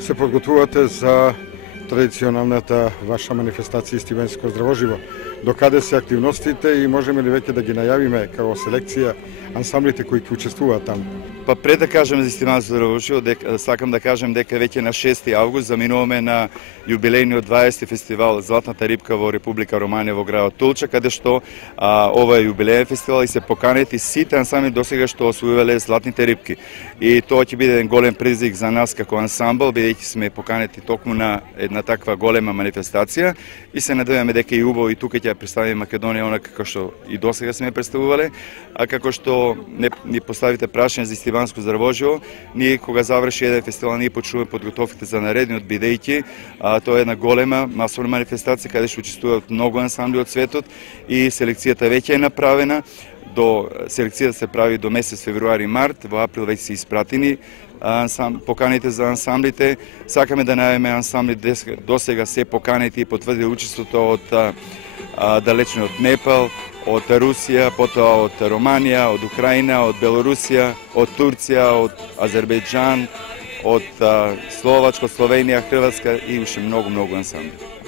се подготвувате за традиционалната ваша манифестација Истивенско здравоживо? Докаде се активностите и можеме ли веќе да ги најавиме како селекција ансамблите кои ќе учествуваат таму? Па пред да кажем за Истивенско здравоживо, сакам да кажем дека веќе на 6 август заминуваме на јубилејниот 20 фестивал Златната рибка во Република Романија во градот Тулча, каде што ова е јубилеен фестивал и се поканети сите ансамбли досега што освојувале златните рибки. И тоа ќе биде еден голем предизвик за нас како ансамбл, бидејќи сме поканети токму на една таква голема манифестација и се надеваме дека и убаво и тука ќе представиме Македонија онака како што и досега сме представувале, а како што ни поставите прашање за Истивенско здравоживо, ние кога заврши еден фестивал ние почнуваме подготовките за наредниот, бидејќи тоа е една голема масовна манифестација каде што учествуваат многу ансамбли од светот и селекцијата веќе е направена. Селекцијата се прави до месец февруари и март, во април веќе се испратени поканите за ансамблите. Сакаме да најавиме ансамбли досега се поканети и потврдили учеството од далечниот Непал, од Русија, потоа од Романија, од Украина, од Белорусија, од Турција, од Азербејџан, од Словачка, Словенија, Хрватска и уште многу ансамбли.